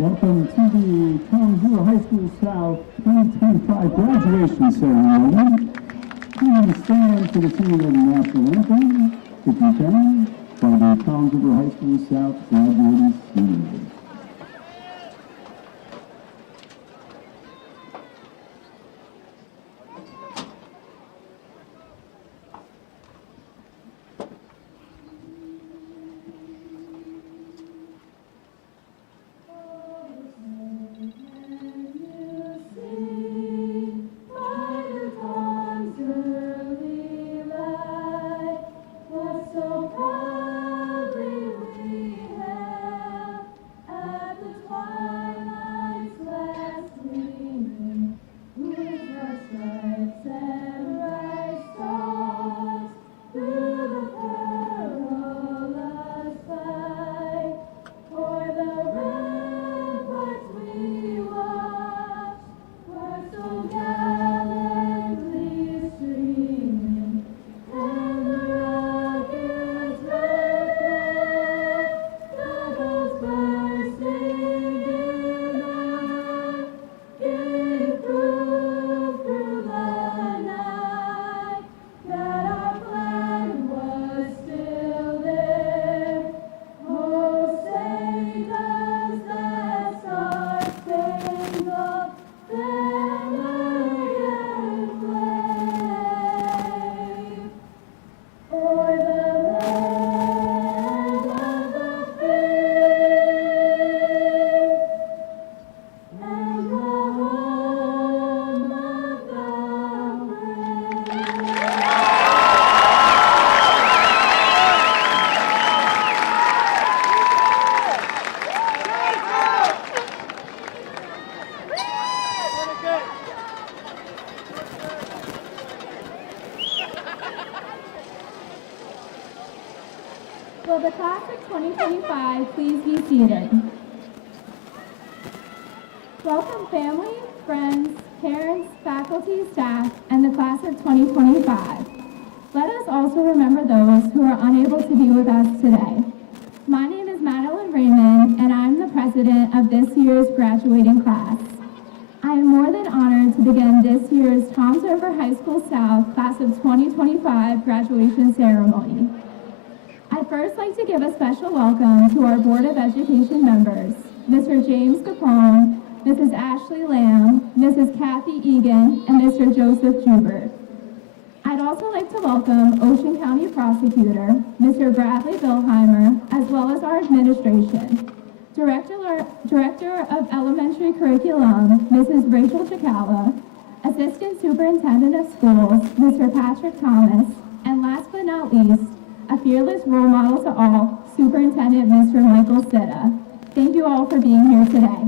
Welcome to the Collinsville High School South 2025 graduation ceremony. Please stand for the singing of the national anthem, if you can, by the Collinsville High School South graduating seniors. Will the class of 2025 please be seated? Welcome family, friends, parents, faculty, staff, and the class of 2025. Let us also remember those who are unable to be with us today. My name is Madeline Raymond, and I'm the president of this year's graduating class. I am more than honored to begin this year's Toms River High School South Class of 2025 graduation ceremony. I'd first like to give a special welcome to our Board of Education members, Mr. James Capone, Mrs. Ashley Lamb, Mrs. Kathy Egan, and Mr. Joseph Joubert. I'd also like to welcome Ocean County Prosecutor, Mr. Bradley Bilheimer, as well as our administration, Director of Elementary Curriculum, Mrs. Rachel Chicala, Assistant Superintendent of Schools, Mr. Patrick Thomas, and last but not least, a fearless role model to all, Superintendent Mr. Michael Sitta. Thank you all for being here today.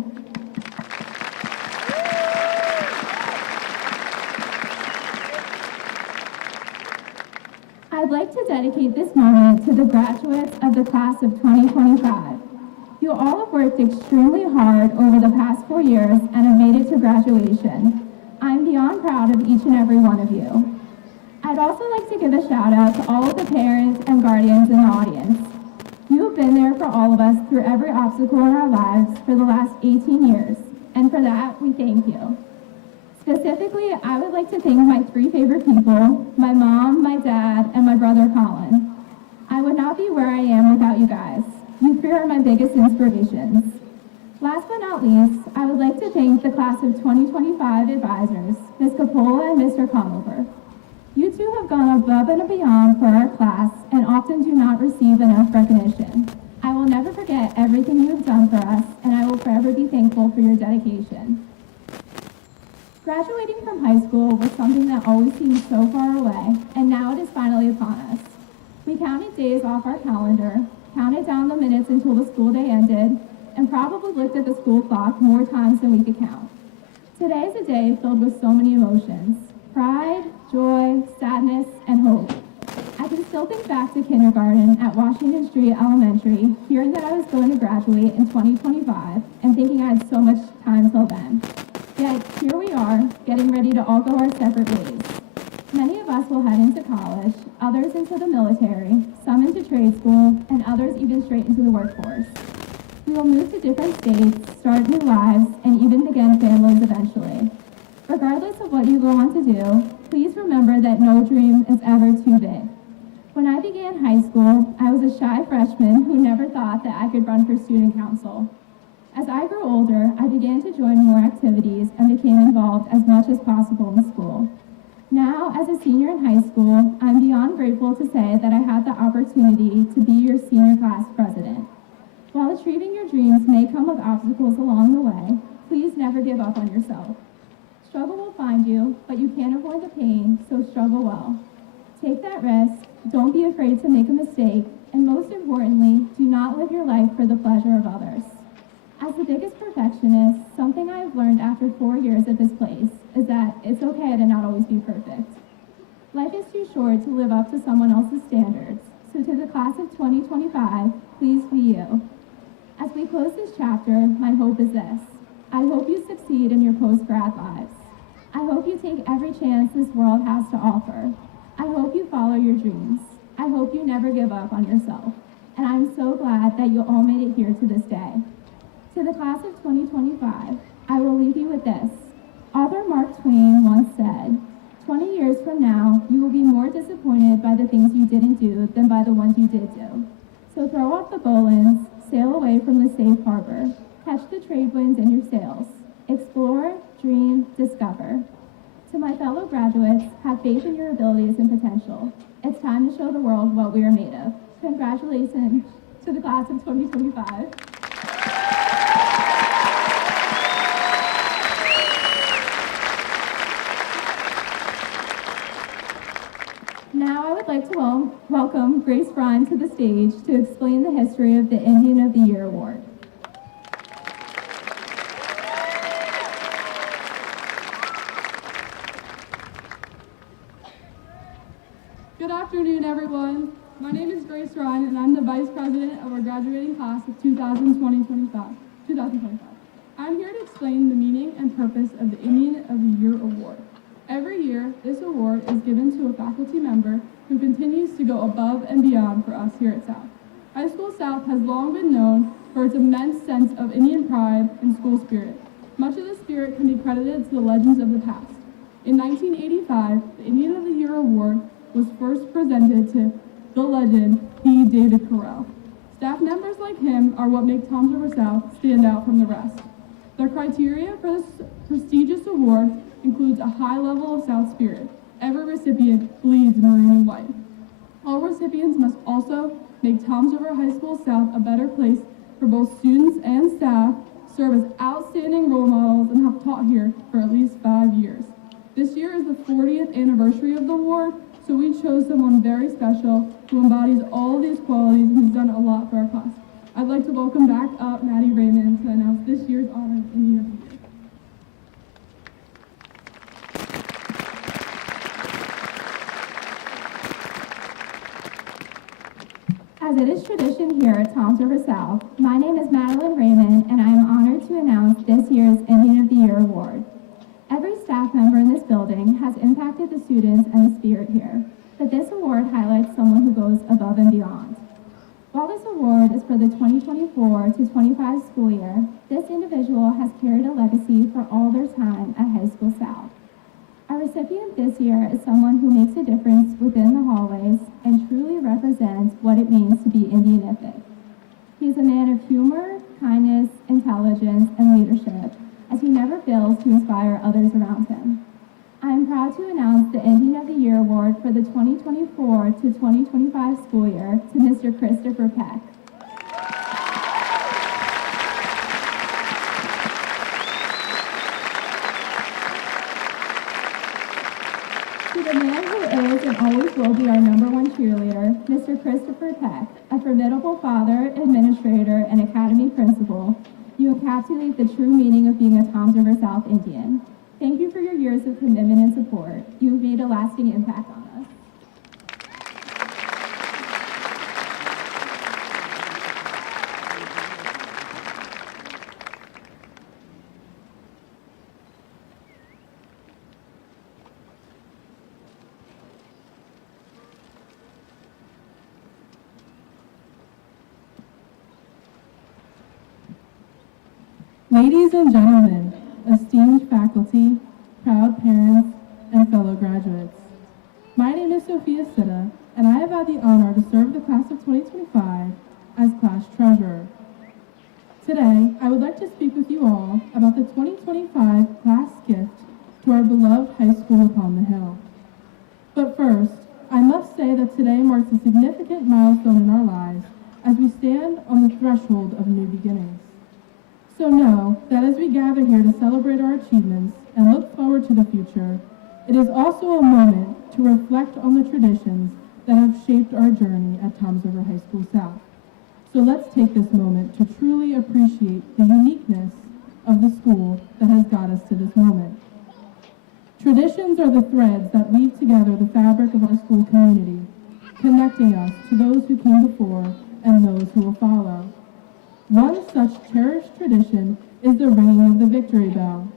I'd like to dedicate this moment to the graduates of the class of 2025. You all have worked extremely hard over the past 4 years and have made it to graduation. I'm beyond proud of each and every one of you. I'd also like to give a shout out to all of the parents and guardians in the audience. You have been there for all of us through every obstacle in our lives for the last 18 years, and for that, we thank you. Specifically, I would like to thank my 3 favorite people, my mom, my dad, and my brother Colin. I would not be where I am without you guys. You 3 are my biggest inspirations. Last but not least, I would like to thank the class of 2025 advisors, Ms. Capola and Mr. Conover. You 2 have gone above and beyond for our class and often do not receive enough recognition. I will never forget everything you have done for us, and I will forever be thankful for your dedication. Graduating from high school was something that always seemed so far away, and now it is finally upon us. We counted days off our calendar, counted down the minutes until the school day ended, and probably looked at the school clock more times than we could count. Today is a day filled with so many emotions: pride, joy, sadness, and hope. I can still think back to kindergarten at Washington Street Elementary, hearing that I was going to graduate in 2025, and thinking I had so much time till then. Yet, here we are, getting ready to all go our separate ways. Many of us will head into college, others into the military, some into trade school, and others even straight into the workforce. We will move to different states, start new lives, and even begin families eventually. Regardless of what you go on to do, please remember that no dream is ever too big. When I began high school, I was a shy freshman who never thought that I could run for student council. As I grew older, I began to join more activities and became involved as much as possible in school. Now, as a senior in high school, I'm beyond grateful to say that I had the opportunity to be your senior class president. While achieving your dreams may come with obstacles along the way, please never give up on yourself. Struggle will find you, but you can't avoid the pain, so struggle well. Take that risk, don't be afraid to make a mistake, and most importantly, do not live your life for the pleasure of others. As the biggest perfectionist, something I have learned after 4 years at this place is that it's okay to not always be perfect. Life is too short to live up to someone else's standards, so to the class of 2025, please be you. As we close this chapter, my hope is this. I hope you succeed in your post-grad lives. I hope you take every chance this world has to offer. I hope you follow your dreams. I hope you never give up on yourself. And I'm so glad that you all made it here to this day. To the class of 2025, I will leave you with this. Author Mark Twain once said, 20 years from now, you will be more disappointed by the things you didn't do than by the ones you did do. So throw off the bowlines, sail away from the safe harbor, catch the trade winds in your sails, explore, dream, discover. To my fellow graduates, have faith in your abilities and potential. It's time to show the world what we are made of. Congratulations to the class of 2025. Now I would like to welcome Grace Bryan to the stage to explain the history of the Indian of the Year Award. Good afternoon, everyone. My name is Grace Ryan, and I'm the Vice President of our graduating class of 2025. I'm here to explain the meaning and purpose of the Indian of the Year Award. Every year, this award is given to a faculty member who continues to go above and beyond for us here at South. High School South has long been known for its immense sense of Indian pride and school spirit. Much of this spirit can be credited to the legends of the past. In 1985, the Indian of the Year Award was first presented to the legend P. David Carell. Staff members like him are what make Toms River South stand out from the rest. The criteria for this prestigious award includes a high level of South spirit. Every recipient bleeds maroon and white. All recipients must also make Toms River High School South a better place for both students and staff, serve as outstanding role models, and have taught here for at least 5 years. This year is the 40th anniversary of the award, so we chose someone very special who embodies all of these qualities and has done a lot for our class. I'd like to welcome back up Maddie Raymond to announce this year's honor Indian of the Year. As it is tradition here at Toms River South, my name is Madeline Raymond, and I am honored to announce this year's Indian of the Year Award. Every staff member in this building has impacted the students and the spirit here, but this award highlights someone who goes above and beyond. While this award is for the 2024 to 25 school year, this individual has carried a legacy for all their time at High School South. Our recipient this year is someone who makes a difference within the hallways and truly represents what it means to be Indianific. He is a man of humor, kindness, intelligence, and leadership, as he never fails to inspire others around him. I am proud to announce the Indian of the Year Award for the 2024 to 2025 school year to Mr. Christopher Peck. To the man who is and always will be our #1 cheerleader, Mr. Christopher Peck, a formidable father, administrator, and academy principal, you encapsulate the true meaning of being a Toms River South Indian. Thank you for your years of commitment and support. You have made a lasting impact on us. Ladies and gentlemen, esteemed faculty, proud parents, and fellow graduates. My name is Sophia Sitta, and I have had the honor to serve the class of 2025 as class treasurer. Today, I would like to speak with you all about the 2025 class gift to our beloved high school upon the hill. But first, I must say that today marks a significant milestone in our lives as we stand on the threshold of new beginnings. So know that as we gather here to celebrate our achievements and look forward to the future, it is also a moment to reflect on the traditions that have shaped our journey at Toms River High School South. So let's take this moment to truly appreciate the uniqueness of the school that has got us to this moment. Traditions are the threads that weave together the fabric of our school community, connecting us to those who came before and those who will follow. One such cherished tradition is the ringing of the victory bell,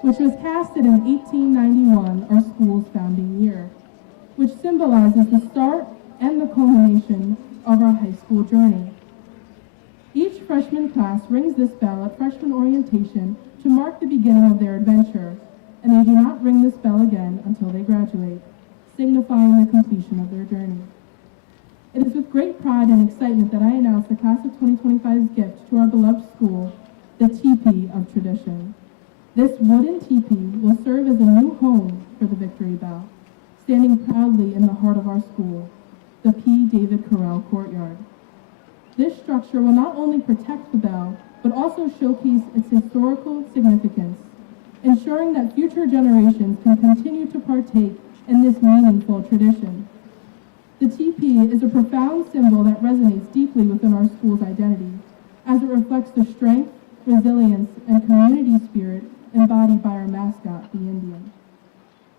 which was casted in 1891, our school's founding year, which symbolizes the start and the culmination of our high school journey. Each freshman class rings this bell at freshman orientation to mark the beginning of their adventure, and they do not ring this bell again until they graduate, signifying the completion of their journey. It is with great pride and excitement that I announce the class of 2025's gift to our beloved school, the teepee of tradition. This wooden teepee will serve as a new home for the Victory Bell, standing proudly in the heart of our school, the P. David Correll Courtyard. This structure will not only protect the bell, but also showcase its historical significance, ensuring that future generations can continue to partake in this meaningful tradition. The teepee is a profound symbol that resonates deeply within our school's identity, as it reflects the strength, resilience, and community spirit embodied by our mascot, the Indian.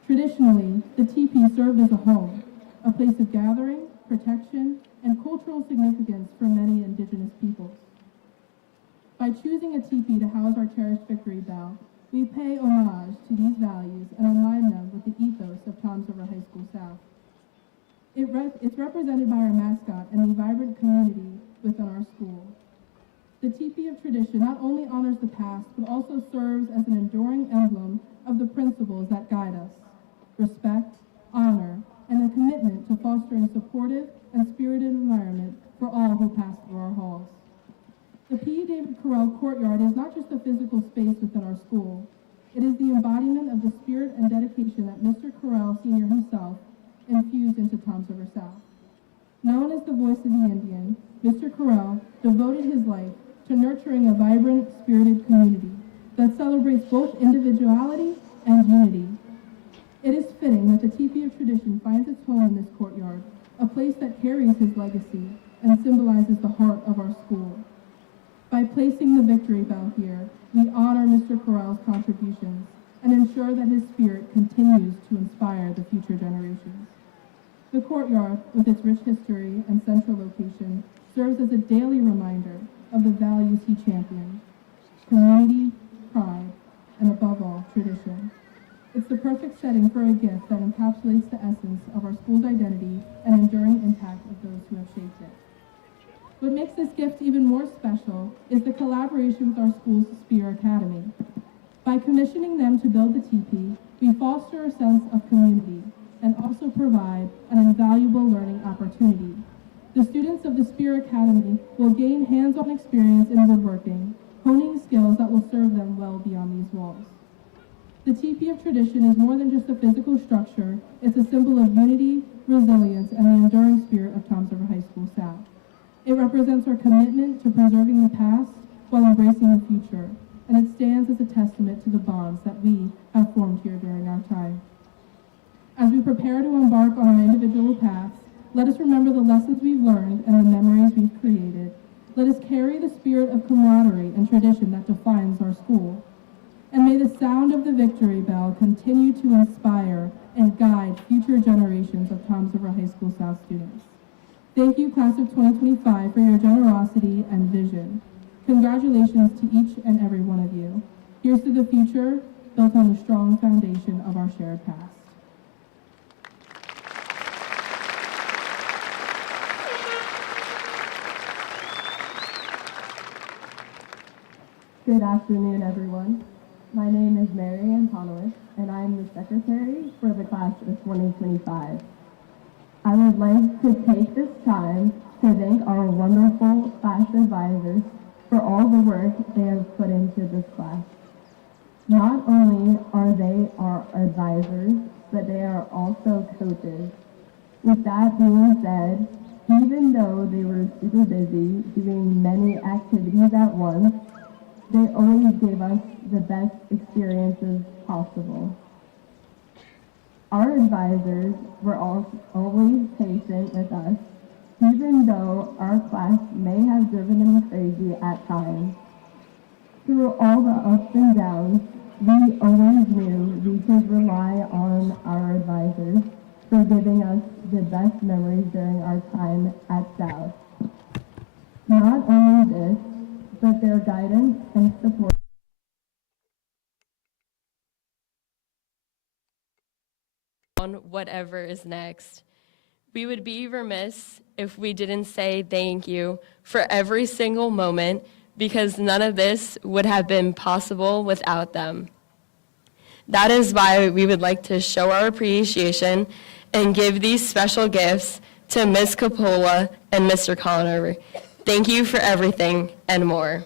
Traditionally, the teepee served as a home, a place of gathering, protection, and cultural significance for many indigenous peoples. By choosing a teepee to house our cherished Victory Bell, we pay homage to these values and align them with the ethos of Toms River High School South. It's represented by our mascot and the vibrant community within our school. The teepee of tradition not only honors the past, but also serves as an enduring emblem of the principles that guide us: respect, honor, and a commitment to fostering a supportive and spirited environment for all who pass through our halls. The P. David Correll Courtyard is not just a physical space within our school. It is the embodiment of the spirit and dedication that Mr. Correll Sr. himself infused into Toms River South. Known as the voice of the Indian, Mr. Correll devoted his life to nurturing a vibrant, spirited community that celebrates both individuality and unity. It is fitting that the teepee of tradition finds its home in this courtyard, a place that carries his legacy and symbolizes the heart of our school. By placing the Victory Bell here, we honor Mr. Correll's contributions and ensure that his spirit continues to inspire the future generations. The courtyard, with its rich history and central location, serves as a daily reminder of the values he championed: community, pride, and above all, tradition. It's the perfect setting for a gift that encapsulates the essence of our school's identity and enduring impact of those who have shaped it. What makes this gift even more special is the collaboration with our school's Spear Academy. By commissioning them to build the teepee, we foster a sense of community and also provide an invaluable learning opportunity. The students of the Spear Academy will gain hands-on experience in woodworking, honing skills that will serve them well beyond these walls. The teepee of tradition is more than just a physical structure. It's a symbol of unity, resilience, and the enduring spirit of Toms River High School South. It represents our commitment to preserving the past while embracing the future, and it stands as a testament to the bonds that we have formed here during our time. As we prepare to embark on our individual paths, let us remember the lessons we've learned and the memories we've created. Let us carry the spirit of camaraderie and tradition that defines our school. And may the sound of the Victory Bell continue to inspire and guide future generations of Toms River High School South students. Thank you, class of 2025, for your generosity and vision. Congratulations to each and every one of you. Here's to the future, built on the strong foundation of our shared past. Good afternoon, everyone. My name is Mary Antonowicz, and I am the secretary for the class of 2025. I would like to take this time to thank our wonderful class advisors for all the work they have put into this class. Not only are they our advisors, but they are also coaches. With that being said, even though they were super busy doing many activities at once, they always gave us the best experiences possible. Our advisors were always patient with us, even though our class may have driven them crazy at times. Through all the ups and downs, we always knew we could rely on our advisors for giving us the best memories during our time at South. Not only this, but their guidance and support on whatever is next. We would be remiss if we didn't say thank you for every single moment, because none of this would have been possible without them. That is why we would like to show our appreciation and give these special gifts to Ms. Coppola and Mr. Conover. Thank you for everything and more.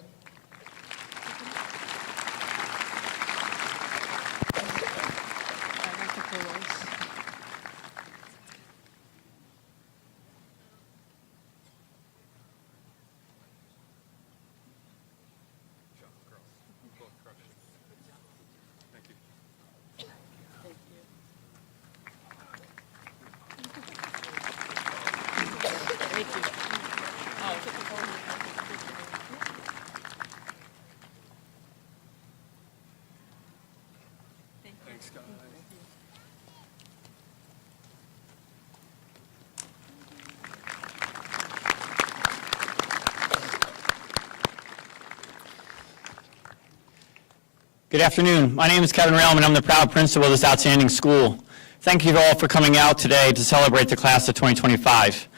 Good afternoon. My name is Kevin Realm, and I'm the proud principal of this outstanding school. Thank you all for coming out today to celebrate the class of 2025.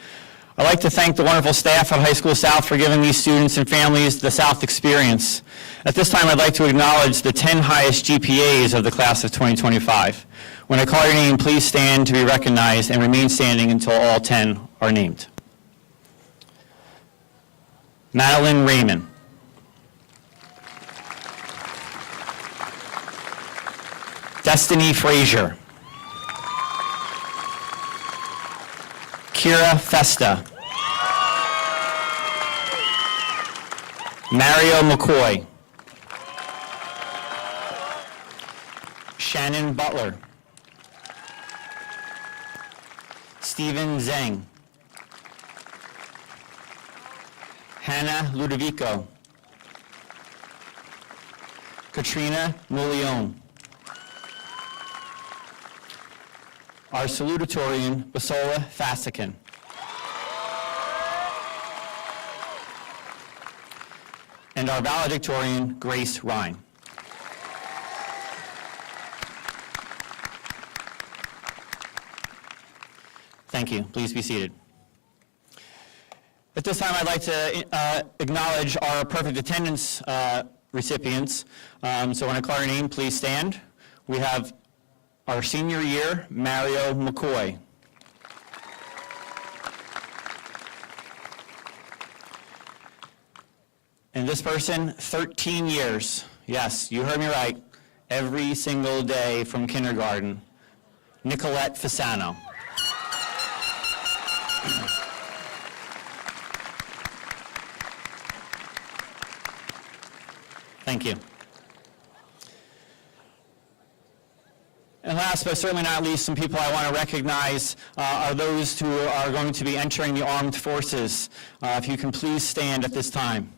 I'd like to thank the wonderful staff at High School South for giving these students and families the South experience. At this time, I'd like to acknowledge the 10 highest GPAs of the class of 2025. When I call your name, please stand to be recognized and remain standing until all 10 are named. Madeline Raymond. Destiny Frazier. Kira Festa. Mario McCoy. Shannon Butler. Stephen Zhang. Hannah Ludovico. Katrina Mullione. Our Salutatorian, Basola Fasikin. And our Valedictorian, Grace Rhine. Thank you. Please be seated. At this time, I'd like to acknowledge our perfect attendance recipients. So when I call your name, please stand. We have our senior year, Mario McCoy. And this person, 13 years. Yes, you heard me right. Every single day from kindergarten. Nicolette Fasano. Thank you. And last but certainly not least, some people I want to recognize are those who are going to be entering the armed forces. If you can please stand at this time.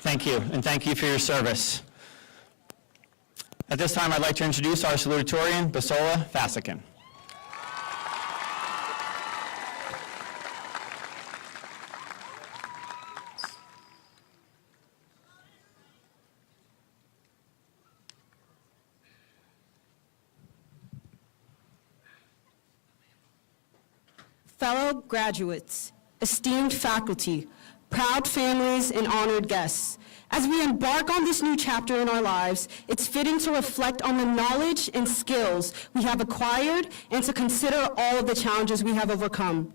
Thank you, and thank you for your service. At this time, I'd like to introduce our salutatorian, Basola Fasikin. Fellow graduates, esteemed faculty, proud families, and honored guests, as we embark on this new chapter in our lives, it's fitting to reflect on the knowledge and skills we have acquired and to consider all of the challenges we have overcome.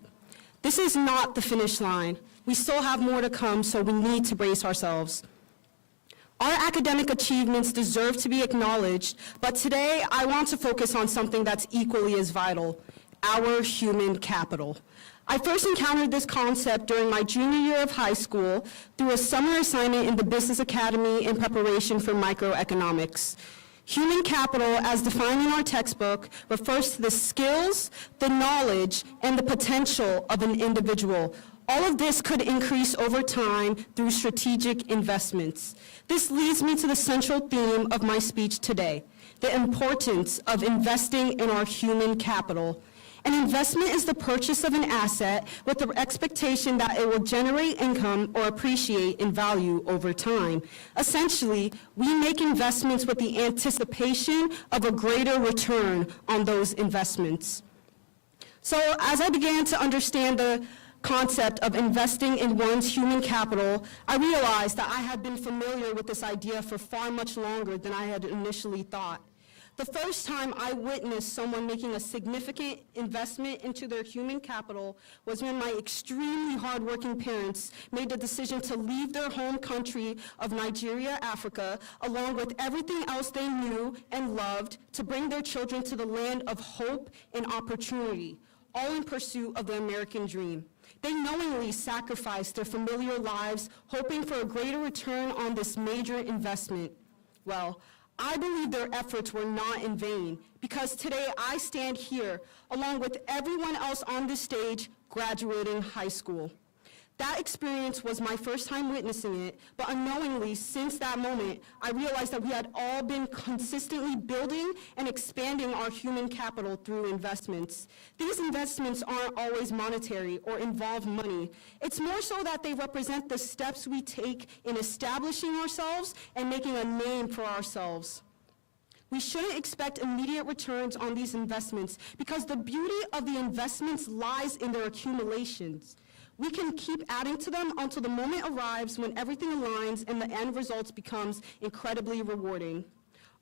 This is not the finish line. We still have more to come, so we need to brace ourselves. Our academic achievements deserve to be acknowledged, but today I want to focus on something that's equally as vital: our human capital. I first encountered this concept during my junior year of high school through a summer assignment in the Business Academy in preparation for microeconomics. Human capital, as defined in our textbook, refers to the skills, the knowledge, and the potential of an individual. All of this could increase over time through strategic investments. This leads me to the central theme of my speech today: the importance of investing in our human capital. An investment is the purchase of an asset with the expectation that it will generate income or appreciate in value over time. Essentially, we make investments with the anticipation of a greater return on those investments. So as I began to understand the concept of investing in one's human capital, I realized that I had been familiar with this idea for far much longer than I had initially thought. The first time I witnessed someone making a significant investment into their human capital was when my extremely hardworking parents made the decision to leave their home country of Nigeria, Africa, along with everything else they knew and loved, to bring their children to the land of hope and opportunity, all in pursuit of the American dream. They knowingly sacrificed their familiar lives, hoping for a greater return on this major investment. Well, I believe their efforts were not in vain, because today I stand here, along with everyone else on this stage, graduating high school. That experience was my first time witnessing it, but unknowingly, since that moment, I realized that we had all been consistently building and expanding our human capital through investments. These investments aren't always monetary or involve money. It's more so that they represent the steps we take in establishing ourselves and making a name for ourselves. We shouldn't expect immediate returns on these investments, because the beauty of the investments lies in their accumulations. We can keep adding to them until the moment arrives when everything aligns and the end result becomes incredibly rewarding.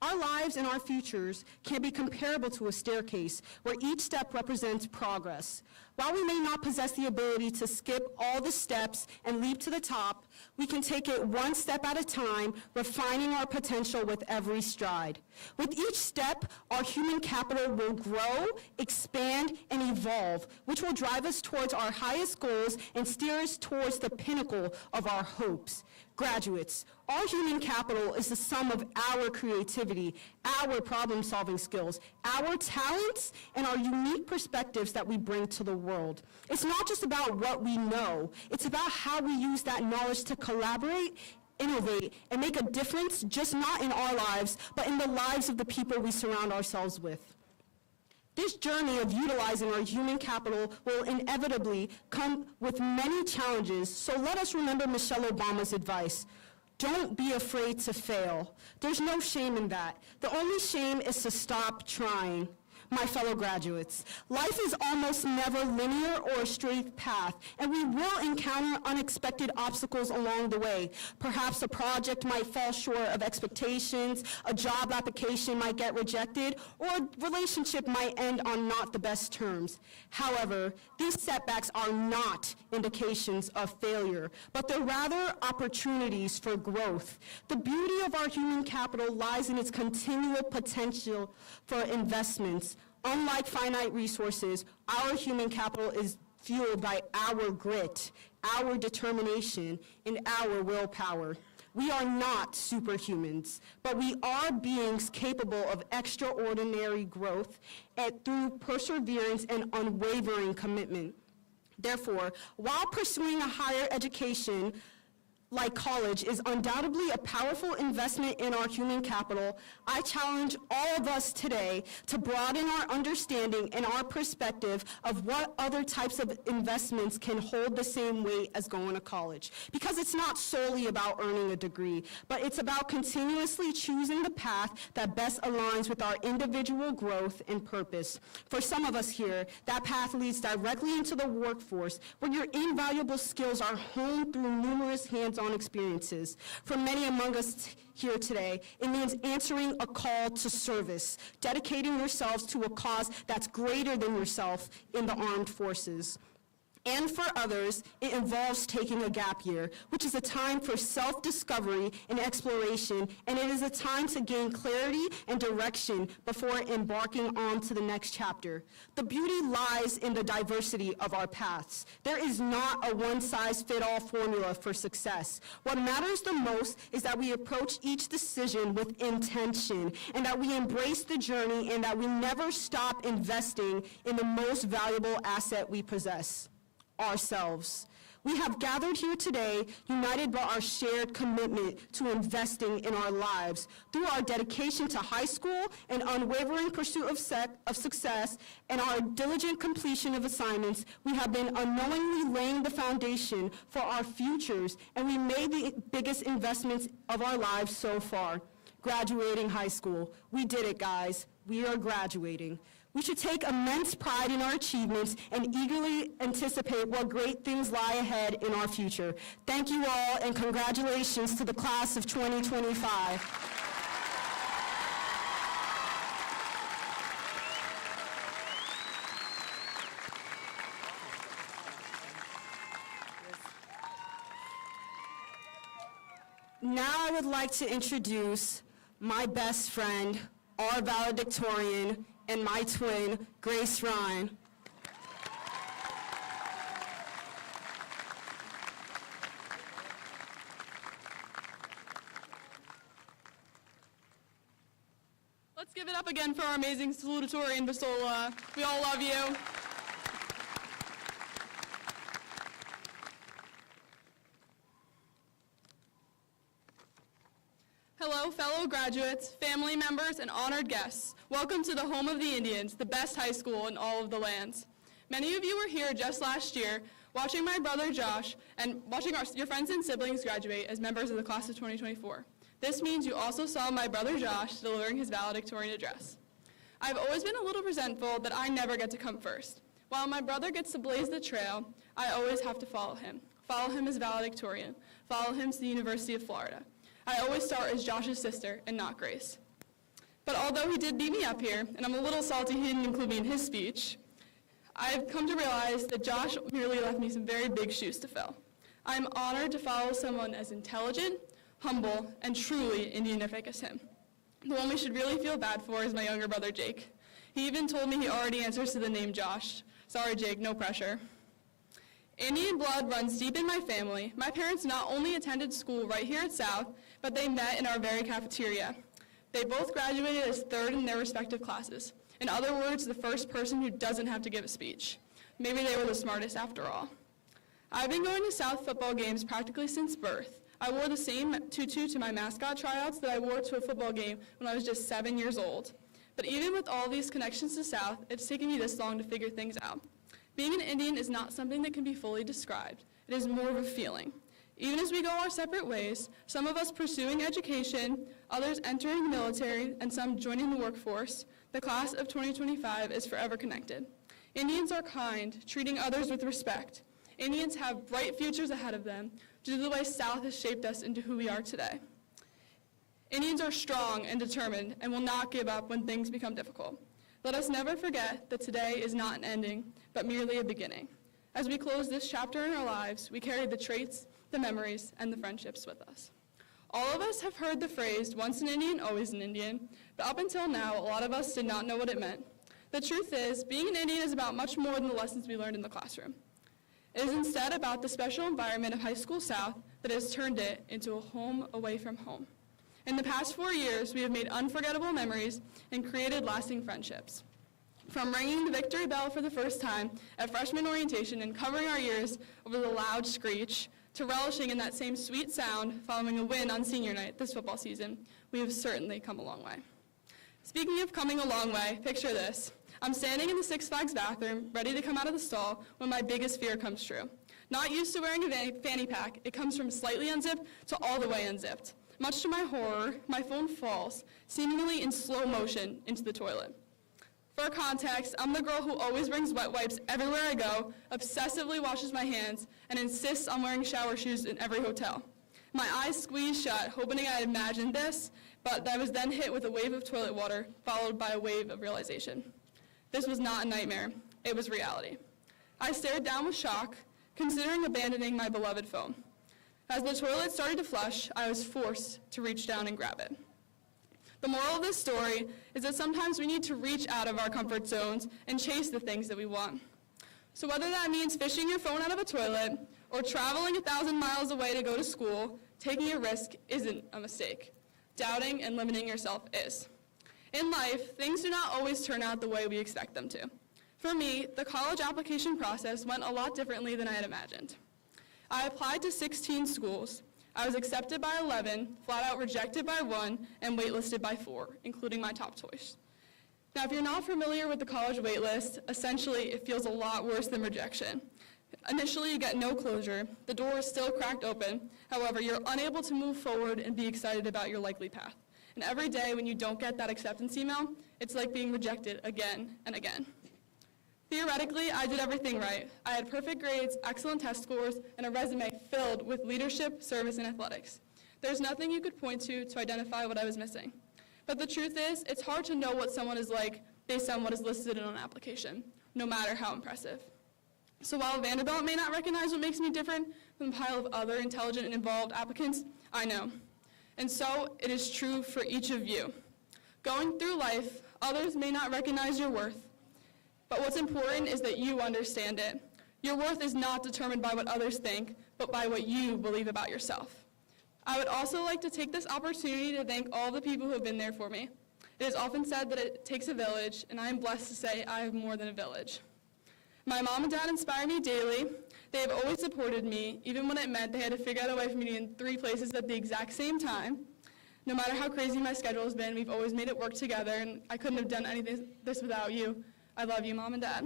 Our lives and our futures can be comparable to a staircase where each step represents progress. While we may not possess the ability to skip all the steps and leap to the top, we can take it one step at a time, refining our potential with every stride. With each step, our human capital will grow, expand, and evolve, which will drive us towards our highest goals and steer us towards the pinnacle of our hopes. Graduates, our human capital is the sum of our creativity, our problem-solving skills, our talents, and our unique perspectives that we bring to the world. It's not just about what we know, it's about how we use that knowledge to collaborate, innovate, and make a difference, just not in our lives, but in the lives of the people we surround ourselves with. This journey of utilizing our human capital will inevitably come with many challenges, so let us remember Michelle Obama's advice: don't be afraid to fail. There's no shame in that. The only shame is to stop trying. My fellow graduates, life is almost never linear or a straight path, and we will encounter unexpected obstacles along the way. Perhaps a project might fall short of expectations, a job application might get rejected, or a relationship might end on not the best terms. However, these setbacks are not indications of failure, but they're rather opportunities for growth. The beauty of our human capital lies in its continual potential for investments. Unlike finite resources, our human capital is fueled by our grit, our determination, and our willpower. We are not superhumans, but we are beings capable of extraordinary growth through perseverance and unwavering commitment. Therefore, while pursuing a higher education, like college, is undoubtedly a powerful investment in our human capital, I challenge all of us today to broaden our understanding and our perspective of what other types of investments can hold the same weight as going to college. Because it's not solely about earning a degree, but it's about continuously choosing the path that best aligns with our individual growth and purpose. For some of us here, that path leads directly into the workforce, where your invaluable skills are honed through numerous hands-on experiences. For many among us here today, it means answering a call to service, dedicating yourselves to a cause that's greater than yourself in the armed forces. And for others, it involves taking a gap year, which is a time for self-discovery and exploration, and it is a time to gain clarity and direction before embarking on to the next chapter. The beauty lies in the diversity of our paths. There is not a one-size-fits-all formula for success. What matters the most is that we approach each decision with intention, and that we embrace the journey, and that we never stop investing in the most valuable asset we possess: ourselves. We have gathered here today united by our shared commitment to investing in our lives. Through our dedication to high school and unwavering pursuit of success and our diligent completion of assignments, we have been unknowingly laying the foundation for our futures, and we made the biggest investments of our lives so far: graduating high school. We did it, guys. We are graduating. We should take immense pride in our achievements and eagerly anticipate what great things lie ahead in our future. Thank you all, and congratulations to the class of 2025. Now I would like to introduce my best friend, our valedictorian, and my twin, Grace Ryan. Let's give it up again for our amazing salutatorian, Basola. We all love you. Hello, fellow graduates, family members, and honored guests. Welcome to the home of the Indians, the best high school in all of the lands. Many of you were here just last year watching my brother Josh and watching your friends and siblings graduate as members of the class of 2024. This means you also saw my brother Josh delivering his valedictorian address. I've always been a little resentful that I never get to come first. While my brother gets to blaze the trail, I always have to follow him. Follow him as valedictorian. Follow him to the University of Florida. I always start as Josh's sister and not Grace. But although he did beat me up here, and I'm a little salty he didn't include me in his speech, I've come to realize that Josh merely left me some very big shoes to fill. I'm honored to follow someone as intelligent, humble, and truly Indianific as him. The one we should really feel bad for is my younger brother, Jake. He even told me he already answers to the name Josh. Sorry, Jake, no pressure. Indian blood runs deep in my family. My parents not only attended school right here at South, but they met in our very cafeteria. They both graduated as third in their respective classes. In other words, the first person who doesn't have to give a speech. Maybe they were the smartest after all. I've been going to South football games practically since birth. I wore the same tutu to my mascot tryouts that I wore to a football game when I was just 7 years old. But even with all these connections to South, it's taken me this long to figure things out. Being an Indian is not something that can be fully described. It is more of a feeling. Even as we go our separate ways, some of us pursuing education, others entering the military, and some joining the workforce, the class of 2025 is forever connected. Indians are kind, treating others with respect. Indians have bright futures ahead of them due to the way South has shaped us into who we are today. Indians are strong and determined and will not give up when things become difficult. Let us never forget that today is not an ending, but merely a beginning. As we close this chapter in our lives, we carry the traits, the memories, and the friendships with us. All of us have heard the phrase, once an Indian, always an Indian, but up until now, a lot of us did not know what it meant. The truth is, being an Indian is about much more than the lessons we learned in the classroom. It is instead about the special environment of High School South that has turned it into a home away from home. In the past 4 years, we have made unforgettable memories and created lasting friendships. From ringing the victory bell for the first time at freshman orientation and covering our ears over the loud screech, to relishing in that same sweet sound following a win on senior night this football season, we have certainly come a long way. Speaking of coming a long way, picture this. I'm standing in the Six Flags bathroom, ready to come out of the stall, when my biggest fear comes true. Not used to wearing a fanny pack, it comes from slightly unzipped to all the way unzipped. Much to my horror, my phone falls, seemingly in slow motion, into the toilet. For context, I'm the girl who always brings wet wipes everywhere I go, obsessively washes my hands, and insists on wearing shower shoes in every hotel. My eyes squeezed shut, hoping I had imagined this, but I was then hit with a wave of toilet water, followed by a wave of realization. This was not a nightmare, it was reality. I stared down with shock, considering abandoning my beloved phone. As the toilet started to flush, I was forced to reach down and grab it. The moral of this story is that sometimes we need to reach out of our comfort zones and chase the things that we want. So whether that means fishing your phone out of a toilet or traveling 1,000 miles away to go to school, taking a risk isn't a mistake. Doubting and limiting yourself is. In life, things do not always turn out the way we expect them to. For me, the college application process went a lot differently than I had imagined. I applied to 16 schools. I was accepted by 11, flat out rejected by 1, and waitlisted by 4, including my top choice. Now, if you're not familiar with the college waitlist, essentially it feels a lot worse than rejection. Initially, you get no closure. The door is still cracked open. However, you're unable to move forward and be excited about your likely path. And every day when you don't get that acceptance email, it's like being rejected again and again. Theoretically, I did everything right. I had perfect grades, excellent test scores, and a resume filled with leadership, service, and athletics. There's nothing you could point to identify what I was missing. But the truth is, it's hard to know what someone is like based on what is listed in an application, no matter how impressive. So while Vanderbilt may not recognize what makes me different from the pile of other intelligent and involved applicants, I know. And so it is true for each of you. Going through life, others may not recognize your worth, but what's important is that you understand it. Your worth is not determined by what others think, but by what you believe about yourself. I would also like to take this opportunity to thank all the people who have been there for me. It is often said that it takes a village, and I am blessed to say I have more than a village. My mom and dad inspire me daily. They have always supported me, even when it meant they had to figure out a way for me to be in 3 places at the exact same time. No matter how crazy my schedule has been, we've always made it work together, and I couldn't have done anything this without you. I love you, Mom and Dad.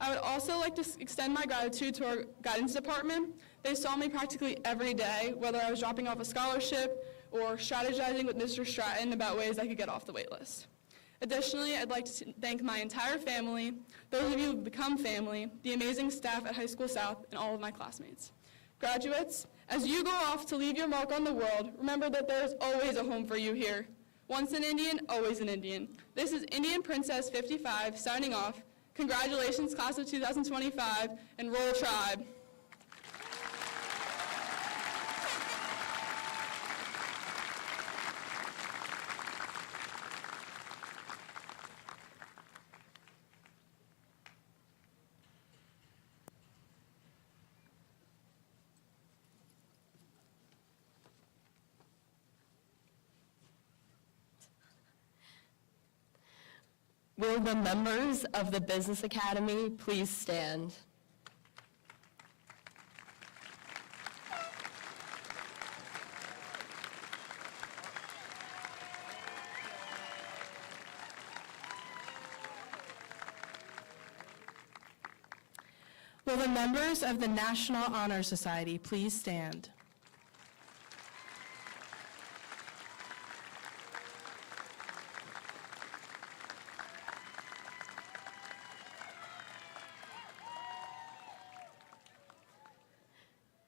I would also like to extend my gratitude to our guidance department. They saw me practically every day, whether I was dropping off a scholarship or strategizing with Mr. Stratton about ways I could get off the wait list. Additionally, I'd like to thank my entire family, those of you who have become family, the amazing staff at High School South, and all of my classmates. Graduates, as you go off to leave your mark on the world, remember that there is always a home for you here. Once an Indian, always an Indian. This is Indian Princess 55 signing off. Congratulations, class of 2025, and roll Tribe. Will the members of the Business Academy please stand? Will the members of the National Honor Society please stand?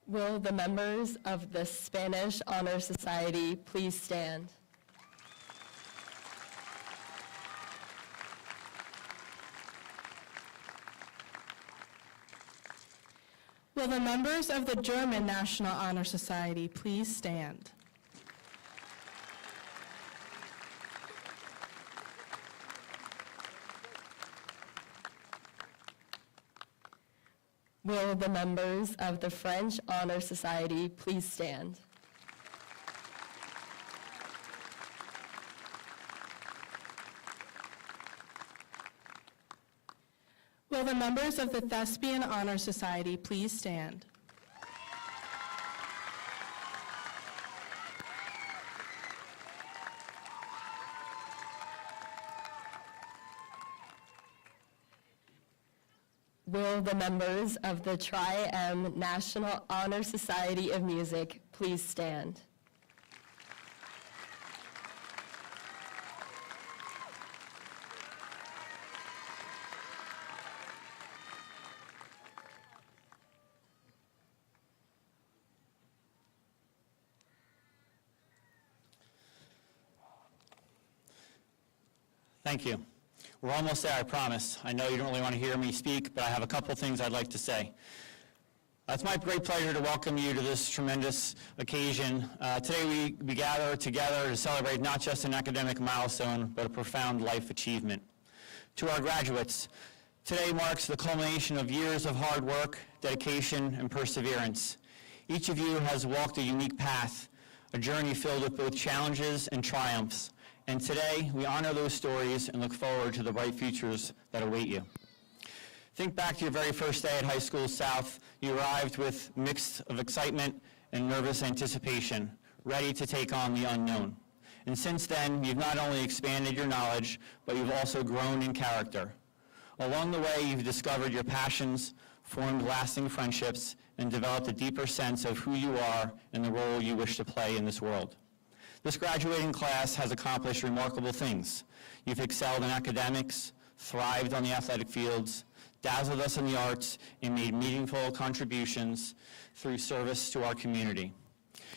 Will the members of the Spanish Honor Society please stand? Will the members of the German National Honor Society please stand? Will the members of the French Honor Society please stand? Will the members of the Thespian Honor Society please stand? Will the members of the Tri-M National Honor Society of Music please stand? Thank you. We're almost there, I promise. I know you don't really want to hear me speak, but I have a couple things I'd like to say. It's my great pleasure to welcome you to this tremendous occasion. Today we gather together to celebrate not just an academic milestone, but a profound life achievement. To our graduates, today marks the culmination of years of hard work, dedication, and perseverance. Each of you has walked a unique path, a journey filled with both challenges and triumphs. And today, we honor those stories and look forward to the bright futures that await you. Think back to your very first day at High School South. You arrived with mix of excitement and nervous anticipation, ready to take on the unknown. And since then, you've not only expanded your knowledge, but you've also grown in character. Along the way, you've discovered your passions, formed lasting friendships, and developed a deeper sense of who you are and the role you wish to play in this world. This graduating class has accomplished remarkable things. You've excelled in academics, thrived on the athletic fields, dazzled us in the arts, and made meaningful contributions through service to our community.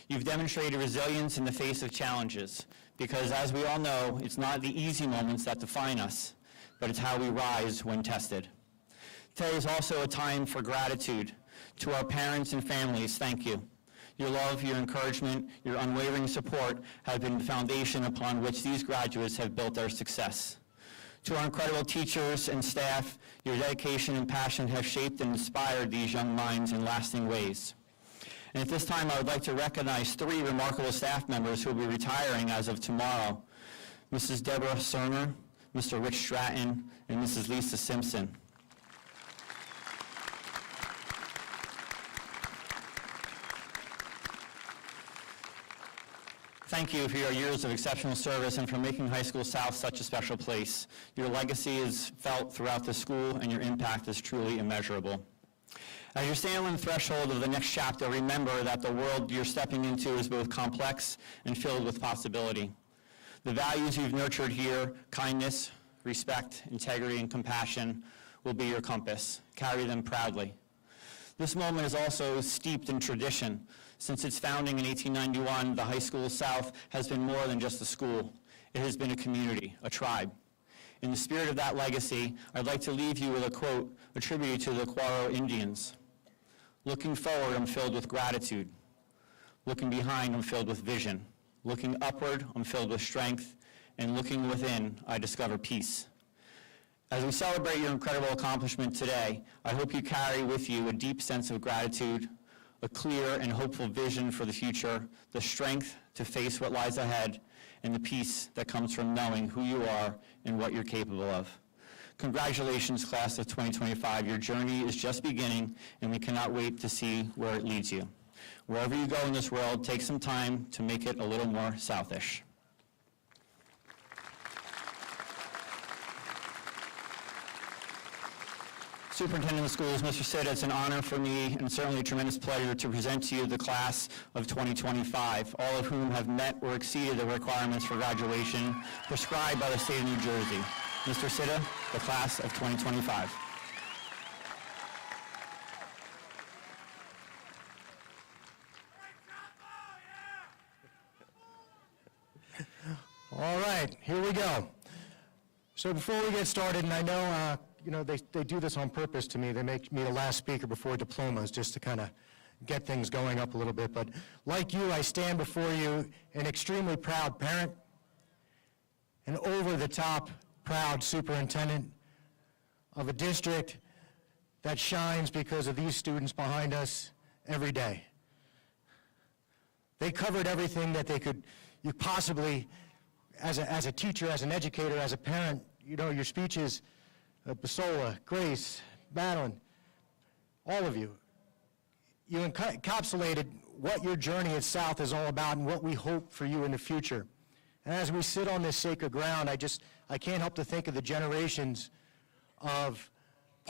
You've demonstrated resilience in the face of challenges, because as we all know, it's not the easy moments that define us, but it's how we rise when tested. Today is also a time for gratitude. To our parents and families, thank you. Your love, your encouragement, your unwavering support have been the foundation upon which these graduates have built their success. To our incredible teachers and staff, your dedication and passion have shaped and inspired these young minds in lasting ways. And at this time, I would like to recognize 3 remarkable staff members who will be retiring as of tomorrow: Mrs. Deborah Cerner, Mr. Rich Stratton, and Mrs. Lisa Simpson. Thank you for your years of exceptional service and for making High School South such a special place. Your legacy is felt throughout the school, and your impact is truly immeasurable. As you stand on the threshold of the next chapter, remember that the world you're stepping into is both complex and filled with possibility. The values you've nurtured here, kindness, respect, integrity, and compassion, will be your compass. Carry them proudly. This moment is also steeped in tradition. Since its founding in 1891, the High School South has been more than just a school. It has been a community, a tribe. In the spirit of that legacy, I'd like to leave you with a quote attributed to the Quaro Indians. Looking forward, I'm filled with gratitude. Looking behind, I'm filled with vision. Looking upward, I'm filled with strength. And looking within, I discover peace. As we celebrate your incredible accomplishment today, I hope you carry with you a deep sense of gratitude, a clear and hopeful vision for the future, the strength to face what lies ahead, and the peace that comes from knowing who you are and what you're capable of. Congratulations, class of 2025. Your journey is just beginning, and we cannot wait to see where it leads you. Wherever you go in this world, take some time to make it a little more Southish. Superintendent of Schools, Mr. Sitt, it's an honor for me and certainly a tremendous pleasure to present to you the class of 2025, all of whom have met or exceeded the requirements for graduation prescribed by the state of New Jersey. Mr. Sitt, the class of 2025. All right, here we go. So before we get started, and I know they do this on purpose to me. They make me the last speaker before diplomas just to kind of get things going up a little bit. But like you, I stand before you an extremely proud parent, an over-the-top proud superintendent of a district that shines because of these students behind us every day. They covered everything that you possibly, as a teacher, as an educator, as a parent, your speeches, Basola, Grace, Madeline, all of you. You encapsulated what your journey at South is all about and what we hope for you in the future. And as we sit on this sacred ground, I can't help to think of the generations of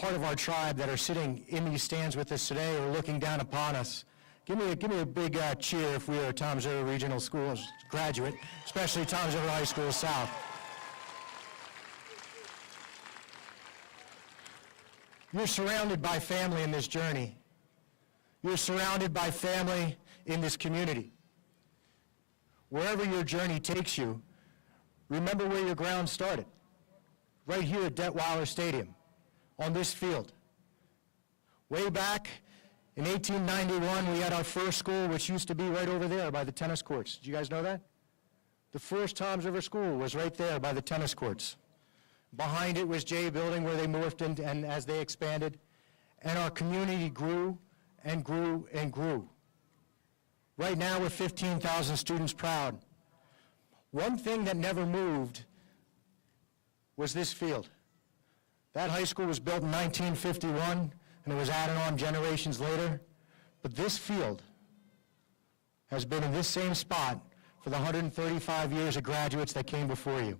part of our tribe that are sitting in these stands with us today or looking down upon us. Give me a big cheer if we are a Toms River Regional Schools graduate, especially Toms River High School South. You're surrounded by family in this journey. You're surrounded by family in this community. Wherever your journey takes you, remember where your ground started. Right here at Detweiler Stadium, on this field. Way back in 1891, we had our first school, which used to be right over there by the tennis courts. Did you guys know that? The first Toms River School was right there by the tennis courts. Behind it was J Building, where they morphed and as they expanded. And our community grew and grew and grew. Right now, we're 15,000 students proud. One thing that never moved was this field. That high school was built in 1951, and it was added on generations later. But this field has been in this same spot for the 135 years of graduates that came before you.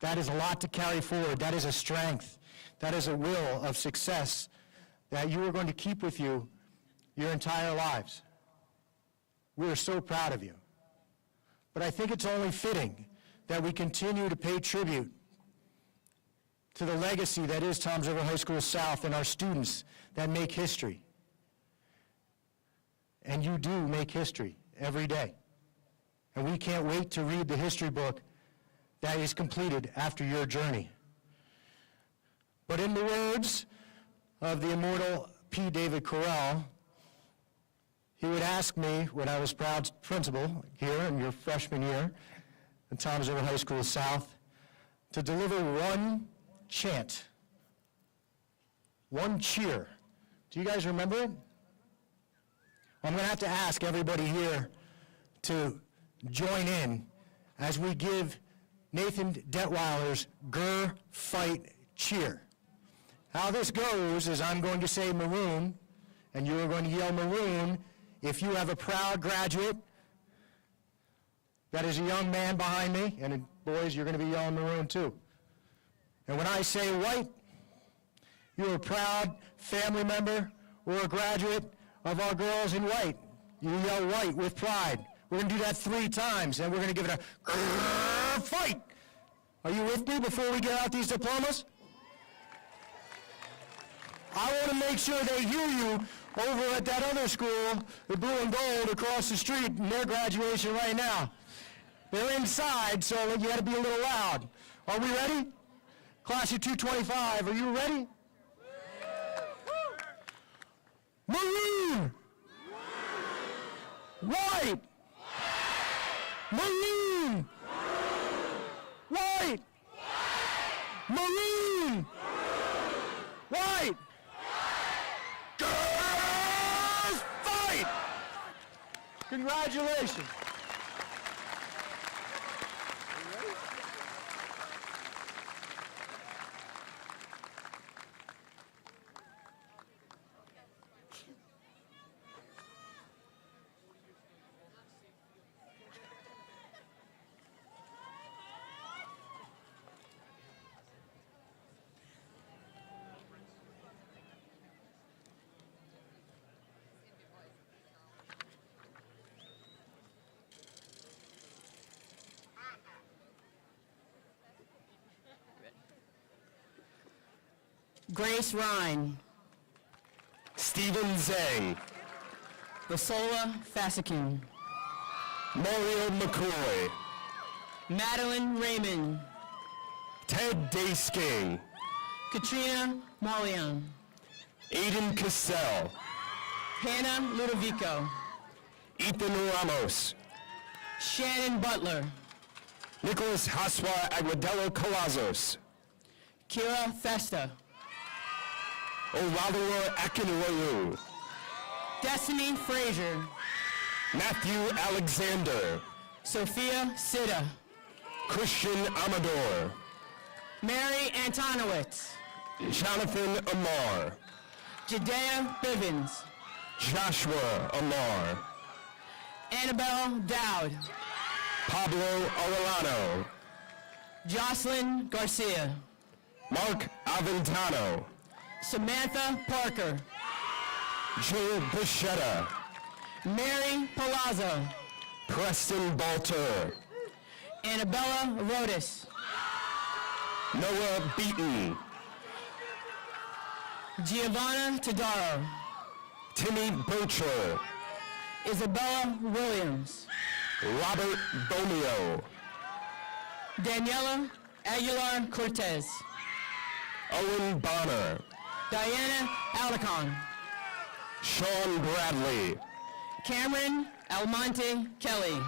That is a lot to carry forward. That is a strength. That is a will of success that you are going to keep with you your entire lives. We are so proud of you. But I think it's only fitting that we continue to pay tribute to the legacy that is Toms River High School South and our students that make history. And you do make history every day. And we can't wait to read the history book that is completed after your journey. But in the words of the immortal P. David Correll, he would ask me when I was proud principal here in your freshman year at Toms River High School South to deliver one chant, one cheer. Do you guys remember it? I'm going to have to ask everybody here to join in as we give Nathan Detweiler's Gur Fight Cheer. How this goes is I'm going to say maroon, and you are going to yell maroon if you have a proud graduate. That is a young man behind me, and boys, you're going to be yelling maroon too. And when I say white, you're a proud family member or a graduate of our girls in white. You yell white with pride. We're going to do that 3 times, and we're going to give it a grrr fight. Are you with me before we get out these diplomas? I want to make sure they hear you over at that other school, the Blue and Gold, across the street in their graduation right now. They're inside, so you got to be a little loud. Are we ready? Class of 225, are you ready? Maroon! White! Maroon! White! Maroon! White! Girls fight! Congratulations. Grace Rhine. Stephen Zhang. Basola Fasikin. Mario McCoy. Madeline Raymond. Ted Daysking. Katrina Malian. Aiden Cassell. Hannah Ludovico. Ethan Ramos. Shannon Butler. Nicholas Haswa Aguadelo Calazos. Kira Festa. Oladolo Akinwoyu. Destiny Frazier. Matthew Alexander. Sophia Sitta. Christian Amador. Mary Antonowitz. Jonathan Amar. Jadea Bivens. Joshua Amar. Annabelle Dowd. Pablo Arellano. Jocelyn Garcia. Mark Aventano. Samantha Parker. Joe Bichetta. Mary Palazzo. Preston Balter. Annabella Rodas. Noah Beaton. Giovanna Tadaro. Timmy Bircher. Isabella Williams. Robert Bomeo. Daniela Aguilar Cortez. Owen Bonner. Diana Alicon. Sean Bradley. Cameron Almonte Kelly.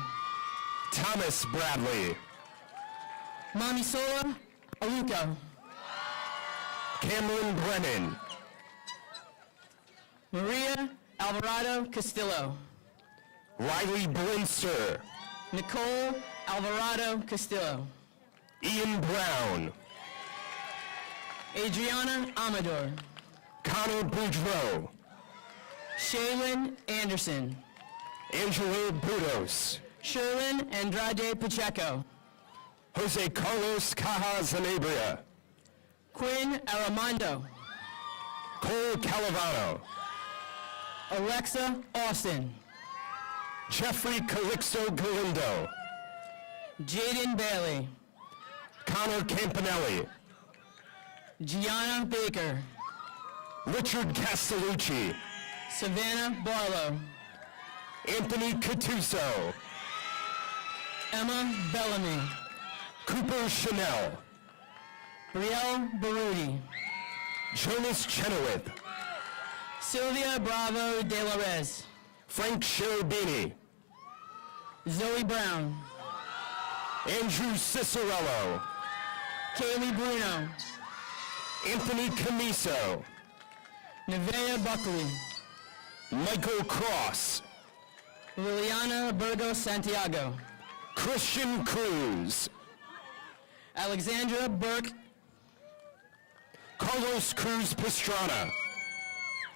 Thomas Bradley. Mamisola Aluko. Cameron Brennan. Maria Alvarado Castillo. Riley Blinster. Nicole Alvarado Castillo. Ian Brown. Adriana Amador. Connor Boudreau. Shaylin Anderson. Angelo Budos. Sherlyn Andrade Pacheco. Jose Carlos Caja Zanabria. Quinn Armando. Cole Calavano. Alexa Austin. Jeffrey Calixto Galindo. Jaden Bailey. Connor Campanelli. Gianna Baker. Richard Castellucci. Savannah Barlow. Anthony Cattuso. Emma Bellamy. Cooper Chanel. Brielle Baruti. Jonas Chenoweth. Sylvia Bravo De La Rez. Frank Cherubini. Zoe Brown. Andrew Cicerello. Kaylee Bruno. Anthony Camiso. Nevaeh Buckley. Michael Cross. Liliana Burgos Santiago. Christian Cruz. Alexandra Burke. Carlos Cruz Pastrana.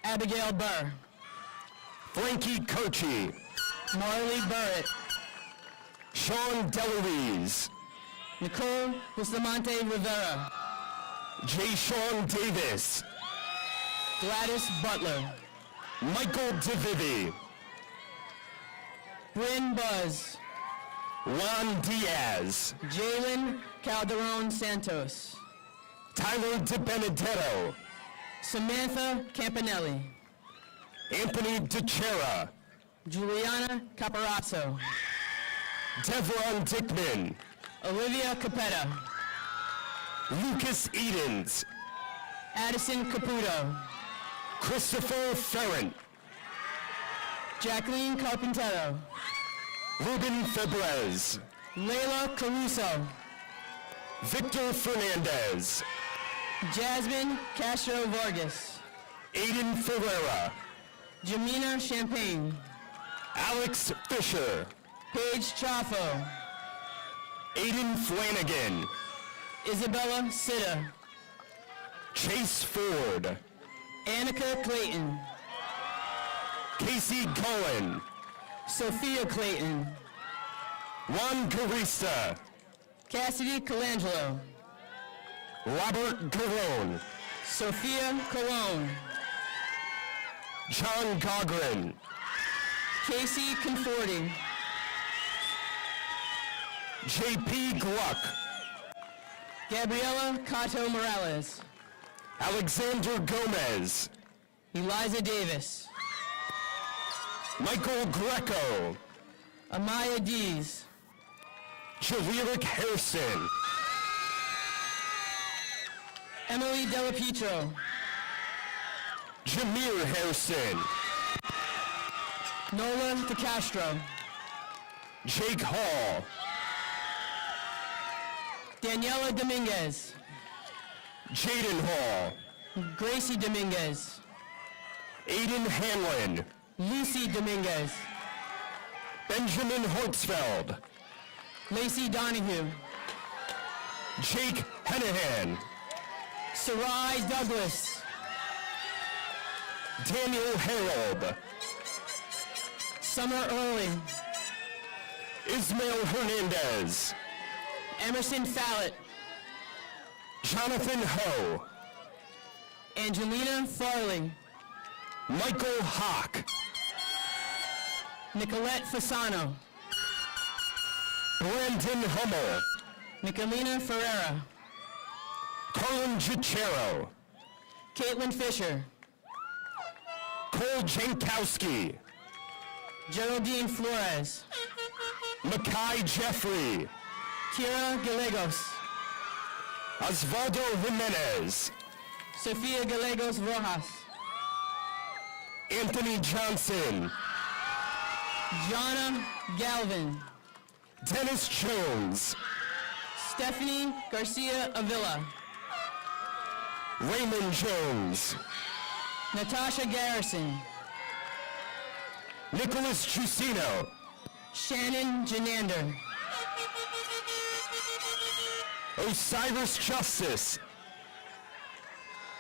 Abigail Burr. Frankie Kochi. Marley Burrett. Sean DeLuise. Nicole Bustamante Rivera. Jay Sean Davis. Gladys Butler. Michael DeVivi. Bryn Buzz. Juan Diaz. Jalen Calderon Santos. Tyler DiBenedetto. Samantha Campanelli. Anthony DeChera. Juliana Caparazzo. Devron Dickman. Olivia Capetta. Lucas Edens. Addison Caputo. Christopher Ferrant. Jacqueline Carpintero. Ruben Febrez. Layla Caruso. Victor Fernandez. Jasmine Castro Vargas. Aiden Ferreira. Jamina Champagne. Alex Fisher. Paige Chaffo. Aiden Flanagan. Isabella Sitta. Chase Ford. Annika Clayton. Casey Cullen. Sophia Clayton. Juan Carista. Cassidy Colangelo. Robert Garone. Sophia Colon. John Gogren. Casey Conforti. JP Gluck. Gabriela Cato Morales. Alexander Gomez. Eliza Davis. Michael Greco. Amaya Dees. Jaleric Hairston. Emily Della Pietro. Jameer Hairston. Nola DeCastro. Jake Hall. Daniela Dominguez. Jaden Hall. Gracie Dominguez. Aiden Hanlon. Lucy Dominguez. Benjamin Hortzfeld. Lacey Donahue. Jake Hennehan. Sarai Douglas. Daniel Harold. Summer Early. Ismail Hernandez. Emerson Fallett. Jonathan Ho. Angelina Farley. Michael Hawk. Nicolette Fasano. Brandon Hummel. Nicolina Ferreira. Carlin Gichero. Caitlin Fisher. Cole Jankowski. Geraldine Flores. Makai Jeffrey. Kira Gallegos. Osvaldo Jimenez. Sofia Gallegos Rojas. Anthony Johnson. Jonna Galvin. Dennis Jones. Stephanie Garcia Avila. Raymond Jones. Natasha Garrison. Nicholas Chusino. Shannon Janander. Osiris Justice.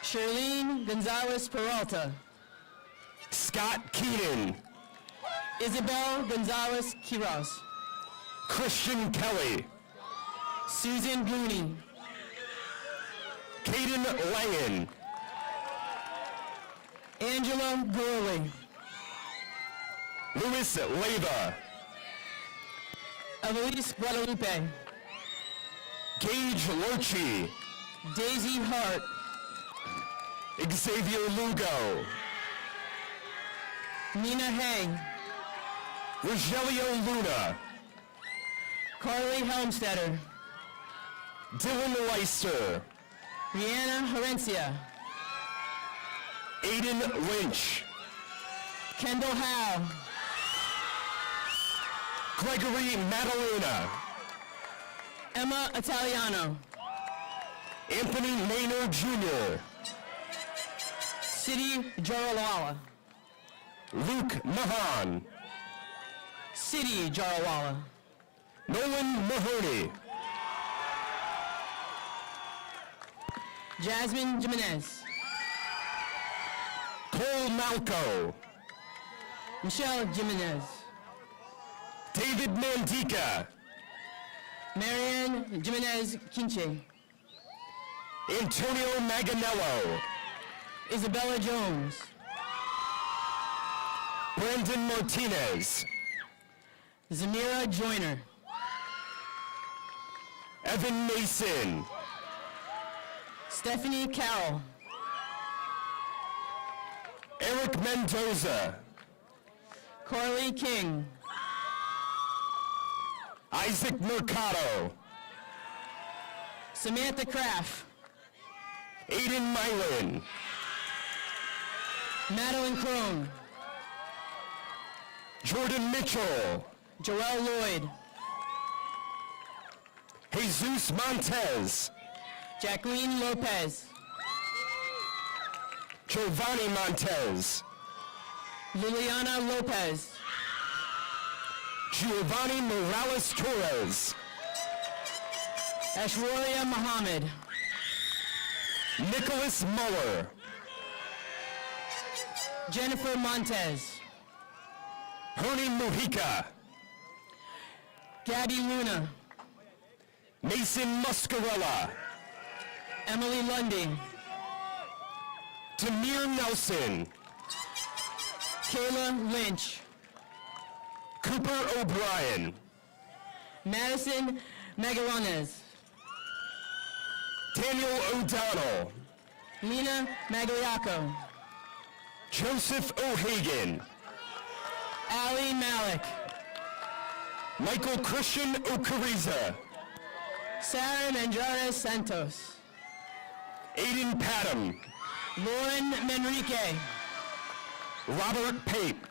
Charlene Gonzalez Peralta. Scott Keenan. Isabel Gonzalez Quiroz. Christian Kelly. Susan Gooney. Caden Langen. Angela Gurley. Luis Leyva. Evelise Guadalupe. Gage Lurchie. Daisy Hart. Xavier Lugo. Nina Hay. Rogelio Luna. Carly Helmstetter. Dylan Leister. Rihanna Herencia. Aiden Lynch. Kendall Howe. Gregory Madalena. Emma Italiano. Anthony Maynard Jr. City Jarawala. Luke Mahan. City Jarawala. Nolan Mahoney. Jasmine Jimenez. Cole Malco. Michelle Jimenez. David Mandika. Marianne Jimenez Quinche. Antonio Maganello. Isabella Jones. Brandon Martinez. Zamira Joyner. Evan Mason. Stephanie Carroll. Eric Mendoza. Carly King. Isaac Mercado. Samantha Kraft. Aiden Mylan. Madeline Crone. Jordan Mitchell. Jarrell Lloyd. Jesus Montez. Jacqueline Lopez. Giovanni Montez. Liliana Lopez. Giovanni Morales Torres. Ashwarya Muhammad. Nicholas Muller. Jennifer Montez. Hernie Mujica. Gabby Luna. Mason Muscarella. Emily Lundy. Tamir Nelson. Kayla Lynch. Cooper O'Brien. Madison Magallanes. Daniel O'Donnell. Lena Magliacco. Joseph O'Hagan. Ali Malik. Michael Christian Okariza. Sarah Manjares Santos. Aiden Padam. Lauren Manrique. Robert Pape.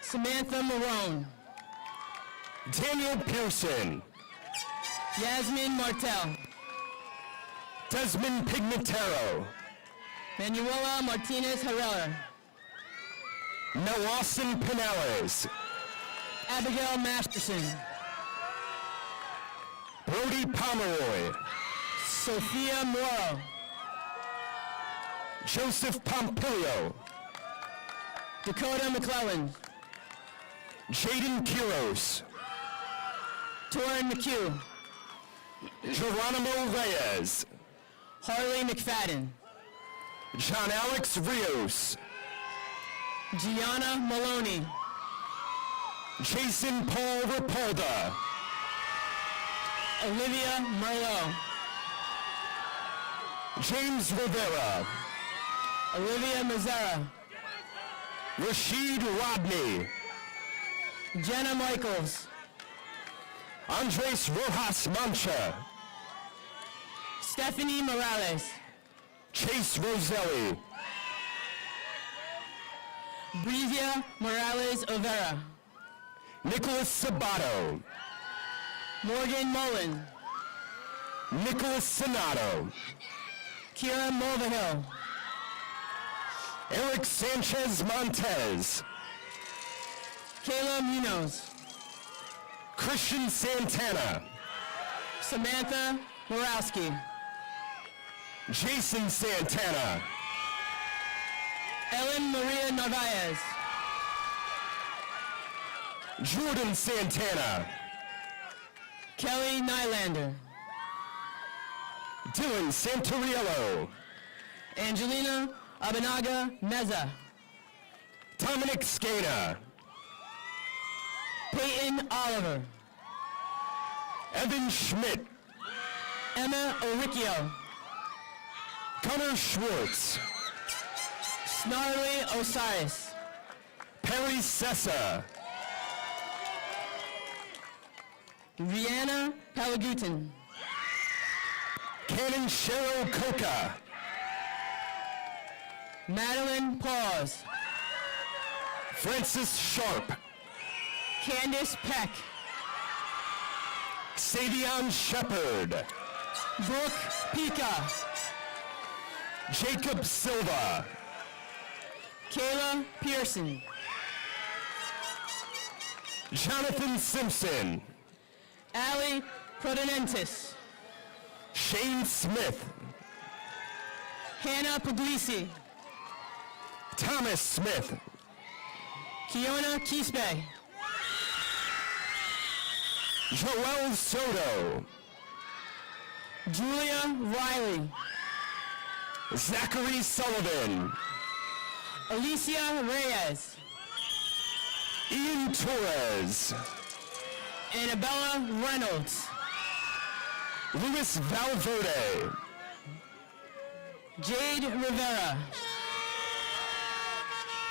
Samantha Marone. Daniel Pearson. Yasmin Martel. Desmond Pignataro. Manuela Martinez Herrera. Mel Austin Pinales. Abigail Masterson. Brody Pomeroy. Sophia Moro. Joseph Pompilio. Dakota McClellan. Jaden Kiros. Torin McHugh. Geronimo Reyes. Harley McFadden. John Alex Rios. Gianna Maloney. Jason Paul Rapalda. Olivia Merlot. James Rivera. Olivia Mazzara. Rashid Rodney. Jenna Michaels. Andres Rojas Mancha. Stephanie Morales. Chase Roselli. Brizia Morales Overa. Nicholas Sabato. Morgan Mullen. Nicholas Sonato. Kira Mulvihill. Eric Sanchez Montez. Kayla Munoz. Christian Santana. Samantha Borowski. Jason Santana. Ellen Maria Narvaez. Jordan Santana. Kelly Nylander. Dylan Santoriello. Angelina Abinaga Meza. Dominic Skana. Peyton Oliver. Evan Schmidt. Emma Oricchio. Connor Schwartz. Snarly Osiris. Perry Sessa. Rihanna Palagutin. Cannon Cheryl Coca. Madeline Paws. Francis Sharp. Candice Peck. Savion Shepard. Brooke Pika. Jacob Silva. Kayla Pearson. Jonathan Simpson. Allie Prodonentis. Shane Smith. Hannah Puglisi. Thomas Smith. Kiona Kispe. Joel Soto. Julia Riley. Zachary Sullivan. Alicia Reyes. Ian Torres. Annabella Reynolds. Luis Valverde. Jade Rivera.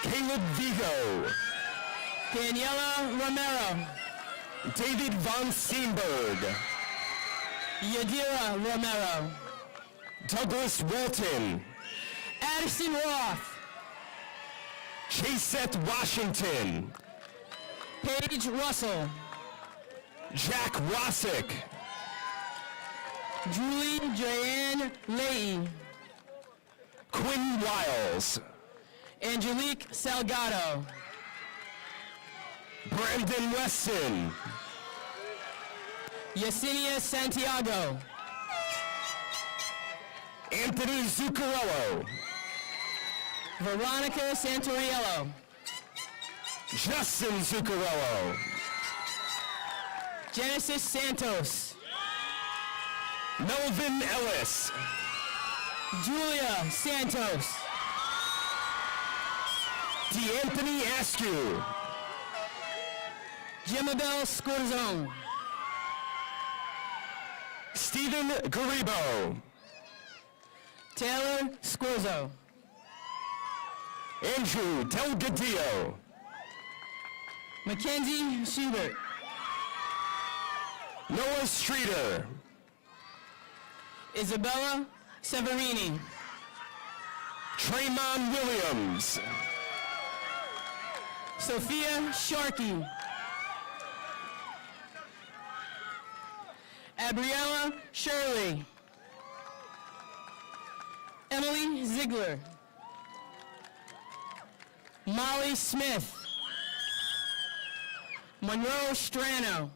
Caleb Vigo. Daniela Romero. David Von Steenberg. Yadira Romero. Douglas Walton. Addison Roth. Chasette Washington. Paige Russell. Jack Rossick. Julie Joanne Leahy. Quinn Wiles. Angelique Salgado. Brandon Weston. Yesenia Santiago. Anthony Zuccarello. Veronica Santoriello. Justin Zuccarello. Genesis Santos. Melvin Ellis. Julia Santos. DeAnthony Askew. Jimabel Scorzone. Stephen Garibo. Taylor Scorzo. Andrew Delgadillo. Mackenzie Schubert. Noah Streeter. Isabella Severini. Traymon Williams. Sophia Sharkey. Abriella Shirley. Emily Ziegler. Molly Smith. Monroe Strano.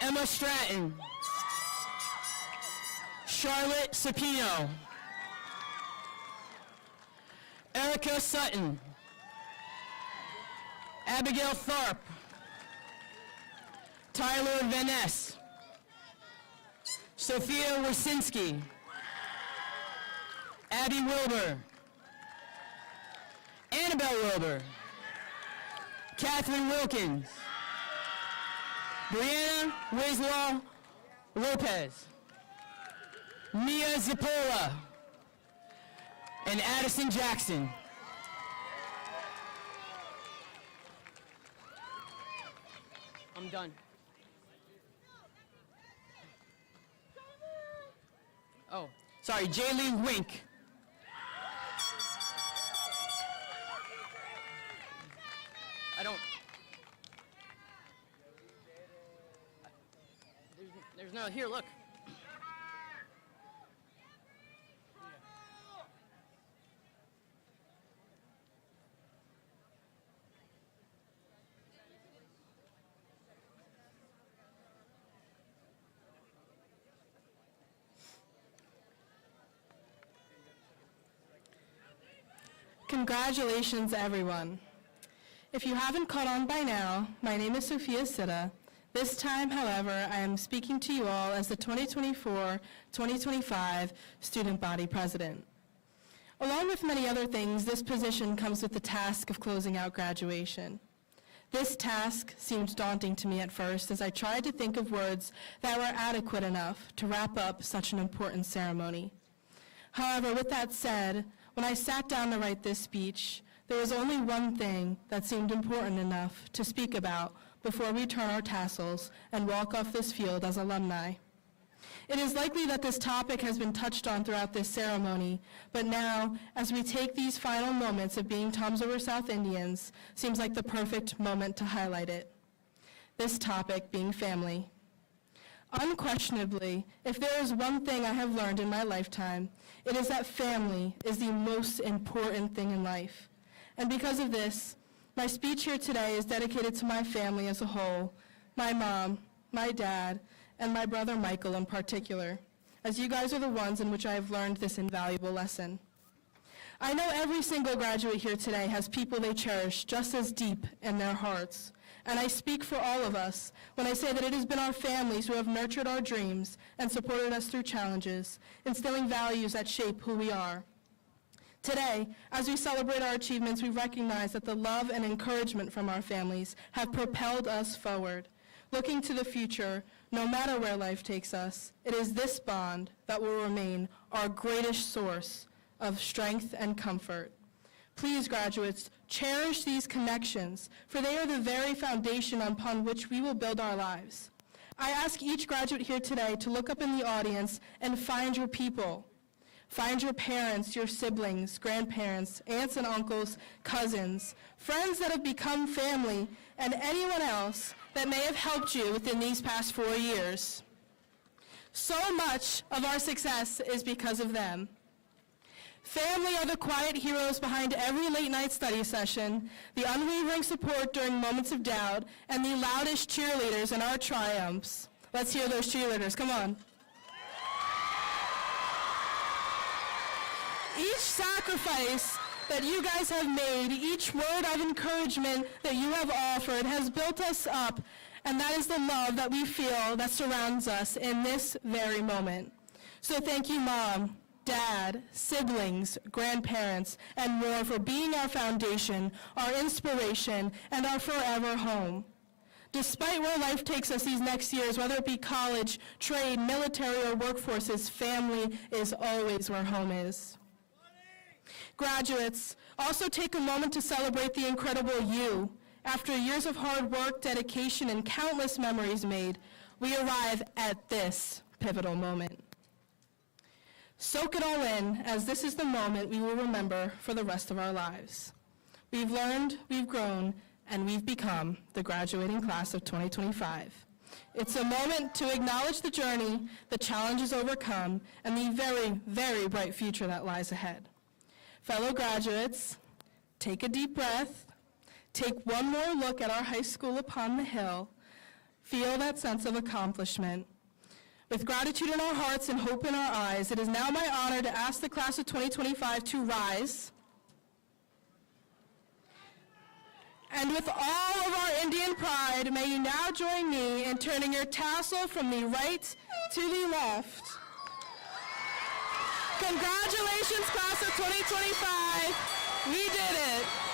Emma Stratton. Charlotte Sapino. Erica Sutton. Abigail Tharp. Tyler Van Ness. Sophia Wersinski, Abby Wilbur, Annabelle Wilbur, Catherine Wilkins, Brianna Wislaw Lopez, Mia Zappola, and Addison Jackson. I'm done. Oh, sorry, Jaylee Wink. I don't. There's no, here, look. Congratulations, everyone. If you haven't caught on by now, my name is Sophia Sitta. This time, however, I am speaking to you all as the 2024-2025 Student Body President. Along with many other things, this position comes with the task of closing out graduation. This task seemed daunting to me at first as I tried to think of words that were adequate enough to wrap up such an important ceremony. However, with that said, when I sat down to write this speech, there was only one thing that seemed important enough to speak about before we turn our tassels and walk off this field as alumni. It is likely that this topic has been touched on throughout this ceremony, but now, as we take these final moments of being Toms River South Indians, seems like the perfect moment to highlight it. This topic being family. Unquestionably, if there is one thing I have learned in my lifetime, it is that family is the most important thing in life. And because of this, my speech here today is dedicated to my family as a whole, my mom, my dad, and my brother Michael in particular, as you guys are the ones in which I have learned this invaluable lesson. I know every single graduate here today has people they cherish just as deep in their hearts. And I speak for all of us when I say that it has been our families who have nurtured our dreams and supported us through challenges, instilling values that shape who we are. Today, as we celebrate our achievements, we recognize that the love and encouragement from our families have propelled us forward. Looking to the future, no matter where life takes us, it is this bond that will remain our greatest source of strength and comfort. Please, graduates, cherish these connections, for they are the very foundation upon which we will build our lives. I ask each graduate here today to look up in the audience and find your people. Find your parents, your siblings, grandparents, aunts and uncles, cousins, friends that have become family, and anyone else that may have helped you within these past 4 years. So much of our success is because of them. Family are the quiet heroes behind every late-night study session, the unwavering support during moments of doubt, and the loudest cheerleaders in our triumphs. Let's hear those cheerleaders, come on. Each sacrifice that you guys have made, each word of encouragement that you have offered has built us up, and that is the love that we feel that surrounds us in this very moment. So thank you, Mom, Dad, siblings, grandparents, and more for being our foundation, our inspiration, and our forever home. Despite where life takes us these next years, whether it be college, trade, military, or workforces, family is always where home is. Graduates, also take a moment to celebrate the incredible you. After years of hard work, dedication, and countless memories made, we arrive at this pivotal moment. Soak it all in, as this is the moment we will remember for the rest of our lives. We've learned, we've grown, and we've become the graduating class of 2025. It's a moment to acknowledge the journey, the challenges overcome, and the very, very bright future that lies ahead. Fellow graduates, take a deep breath, take one more look at our high school upon the hill, feel that sense of accomplishment. With gratitude in our hearts and hope in our eyes, it is now my honor to ask the class of 2025 to rise And with all of our Indian pride, may you now join me in turning your tassel from the right to the left. Congratulations, class of 2025. We did it.